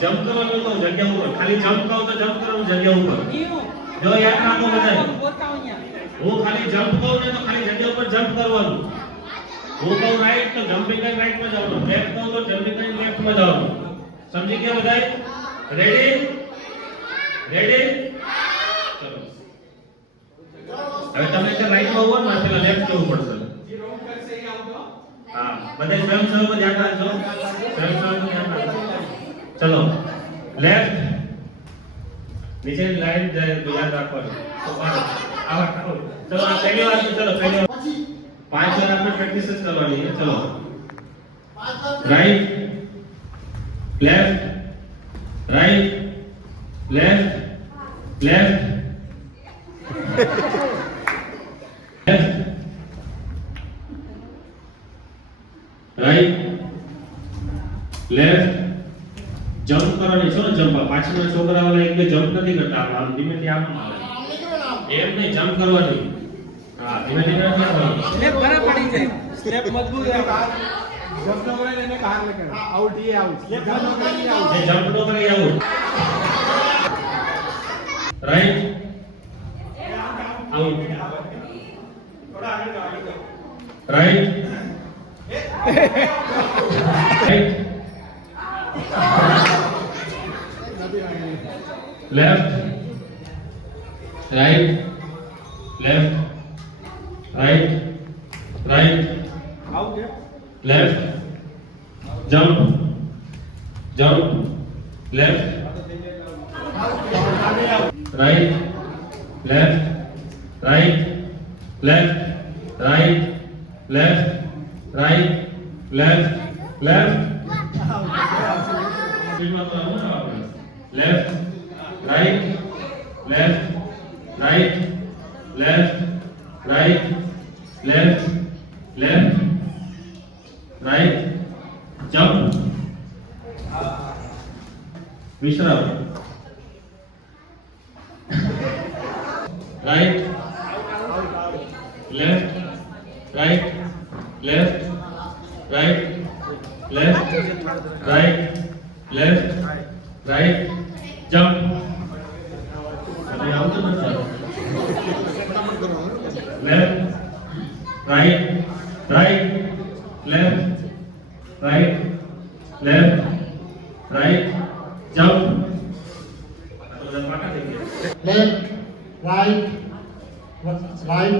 જમ્પ કરવાનું તો જગ્યા ઉપર ખાલી જમ્પ કહું તો જમ્પ કરવાનું જગ્યા ઉપર જો યાદ રાખો બધા હું ખાલી જમ્પ કહું ને તો ખાલી જગ્યા ઉપર જમ્પ કરવાનું હું કહું રાઈટ તો જમ્પિંગ કરીને રાઈટ માં જવાનું લેફ્ટ કહું તો જમ્પિંગ કરીને લેફ્ટ માં જવાનું સમજી ગયા બધા રેડી રેડી ચલો હવે તમે કે રાઈટ માં હોવ ને પેલા લેફ્ટ જવું પડશે હા બધા સ્વયંસેવક પર ધ્યાન રાખજો સ્વયંસેવક પર ધ્યાન રાખજો ચલો લેફ્ટ નીચે લાઈન યાદ રાખવાની તો આવા ચલો આ પહેલી વાર ચલો પહેલી વાર 5 વાર આપણે પ્રેક્ટિસ જ કરવાની છે ચલો right left right left left left right left jump કરવાની છો ને જમ્પ પાછળના છોકરાઓને એક બે જમ્પ નથી કરતા આમ ધીમે ધીમે આમ આવે એમ નહીં જમ્પ કરવાની હા ધીમે ધીમે કરવાનું સ્ટેપ બરાબર પડી જાય સ્ટેપ મજબૂત રહે જમ્પ ન કરે એને બહાર લગાડ આઉટ એ આઉટ સ્ટેપ ન કરે આઉટ જે જમ્પ ન કરે આઉટ રાઈટ આઉટ થોડા આગળ right right left right left right right out left jump jump left right left right left right left right left left left right left right left right left left right jump विश्राम right left right left right left right left right jump अभी आओ तो बच्चा left right right left right left right jump तो जब पाटा देखिए left right right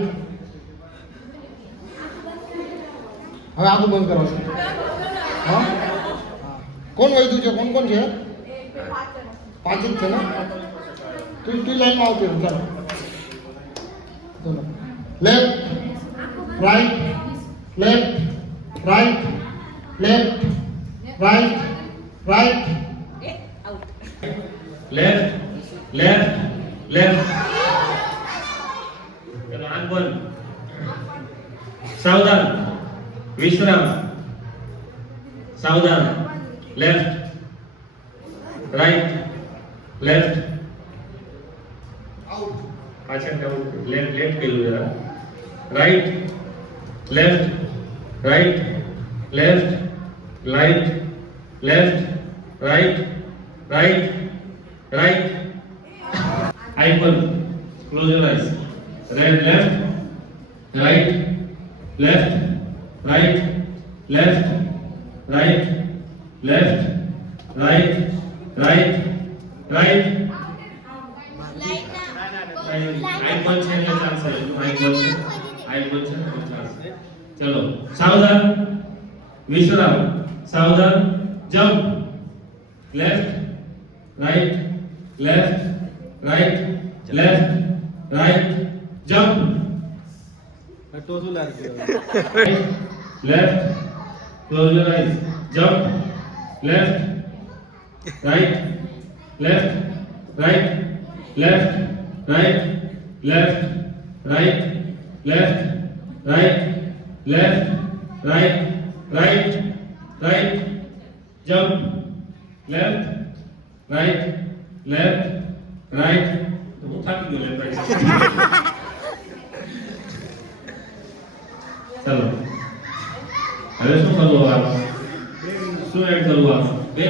હવે આખું બંધ કરો હા કોણ વૈધું છે કોણ છે પાંચ જ છે ને તું લાઈનમાં આવતી રહો ચાલો ચલો left right left right left right right left left left चलो आंख बंद सावधान विश्राम सावधान लेफ्ट राइट लेफ्ट पाछा डाउन लेफ्ट लेफ्ट के लिए right left right left right left right right right eye open close your eyes right left right left right left right left right right right eye open છે એટલે ચાલશે eye open છે ચાલશે ચલો સાવધાન વિશ્રામ સાવધાન jump left right left right left right jump તો શું લાગે left close your eyes jump left right left right left right left right left right left right right right jump left right left right તો હું થાકી ગયો left right ચલો હવે શું કરવું આ શું એડ કરવું આ બે